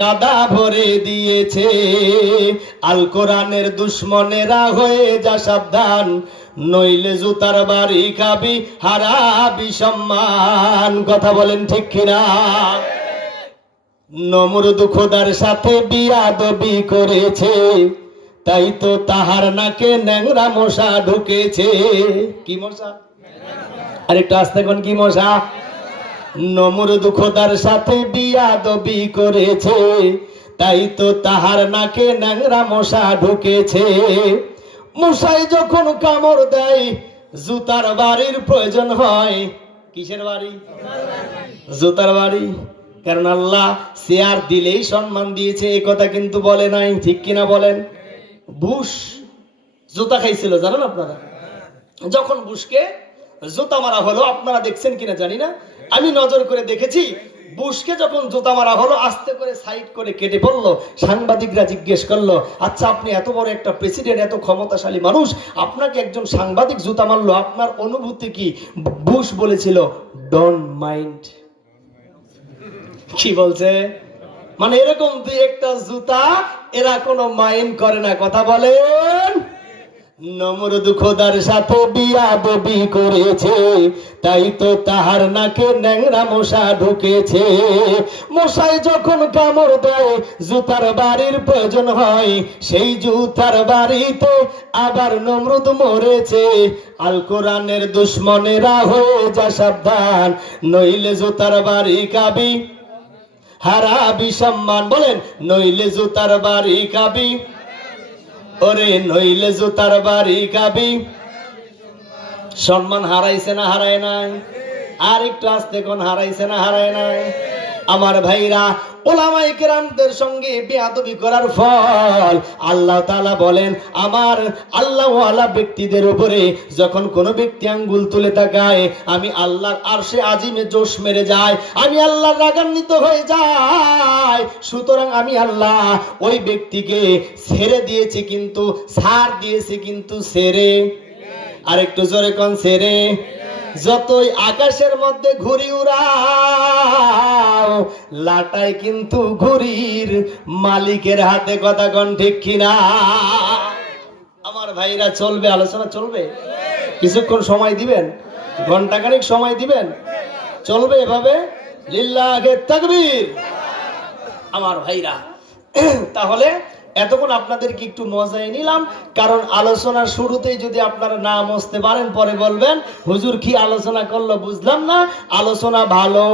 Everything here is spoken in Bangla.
কাদা ভরে দিয়েছে। আল কোরআনের দুশ্মনেরা হয়ে যা সাবধান, নইলে জুতার বাড়ি খাবি, হারাবি সম্মান। কথা বলেন ঠিক কিনা? নমরুদ খোদার সাথে বিয়াদবি করেছে, তাই তো তাহার নাকে ন্যাংরা মশা ঢুকেছে। কি মশা? আরেকটু আস্তে কোন, কি মশা? নমরুদ খোদার সাথে বিয়াদবি করেছে, তাই তো তাহার নাকে ন্যাংরা মশা ঢুকেছে। মশাই যখন কামড় দেয় জুতার বাড়ির প্রয়োজন হয়। কিসের বাড়ি? জুতার বাড়ি। কারণ আল্লাহ চেয়ার দিলেই সম্মান দিয়েছে, এই কথা কিন্তু বলে নাই। ঠিক কিনা বলেন? বুশ জুতা খাইছিল জানেন আপনারা? যখন বুশকে জুতা মারা হলো, আপনারা দেখছেন কিনা জানি না, আমি নজর করে দেখেছি, বুশকে যখন জুতা মারা হলো আস্তে করে সাইড করে কেটে পড়লো। সাংবাদিকরা জিজ্ঞেস করলো, আচ্ছা আপনি এত বড় একটা প্রেসিডেন্ট, এত ক্ষমতাশালী মানুষ, আপনাকে একজন সাংবাদিক জুতা মারলো, আপনার অনুভূতি কি? বুশ বলেছিল, ডোন্ট মাইন্ড। কি বলছে? মানে এরকম দুই একটা জুতা এরা কোনো মাইন্ড করে না। কথা বলেন। নমরুদ খোদার সাথে বিয়াদবি করেছে, তাই তো তাহার নাকে ন্যাংরা মশা ঢুকেছে। মশাই যখন কামড় দেয় জুতার বাড়ির প্রয়োজন হয়, সেই জুতার বাড়িতে আবার নমরুদ মরেছে। আল কোরআনের দুশ্মনেরা হয়ে যা সাবধান, নইলে জুতার বাড়ি খাবি, হারাবি সম্মান। বলেন, নইলে জুতার বাড়ি খাবি, ওরে নইলে জুতার বাড়ি খাবি। সম্মান হারাইছে না হারায় নাই? আর একটু আস্তে কোন, হারাইছে না হারায় নাই? আমার ভাইরা, ওলামায়ে কেরামদের সঙ্গে বেয়াদবি করার ফল আল্লাহ তাআলা বলেন, আমার আল্লাহওয়ালা ব্যক্তিদের উপরে যখন কোনো ব্যক্তি আঙ্গুল তুলে তাকায়, আমি আল্লাহর আরশে আজিমে জোশ মেরে যায়, আমি আল্লাহ রাগান্বিত হয়ে যায়। সুতরাং আমি আল্লাহ ওই ব্যক্তিকে ছেড়ে দিয়েছি, কিন্তু ছাড় দিয়েছি কিন্তু ছেড়ে। আর একটু জোরে কোন, ছেড়ে। যতই আকাশের মধ্যে ঘুড়ি উড়াও, লাটাই কিন্তু ঘুড়ির মালিকের হাতে। কথা কোন ঠিক কিনা? আমার ভাইরা, চলবে আলোচনা, চলবে। কিছুক্ষণ সময় দিবেন, ঘন্টাখানিক সময় দিবেন, চলবে এভাবে। লিল্লাহে তাকবীর। আমার ভাইরা, তাহলে এতক্ষণ আপনাদেরকে একটু মজায় নিলাম, কারণ আলোচনার শুরুতেই যদি আপনারা না বুঝতে পারেন, পরে বলবেন হুজুর কি আলোচনা করলো বুঝলাম না, আলোচনা ভালো।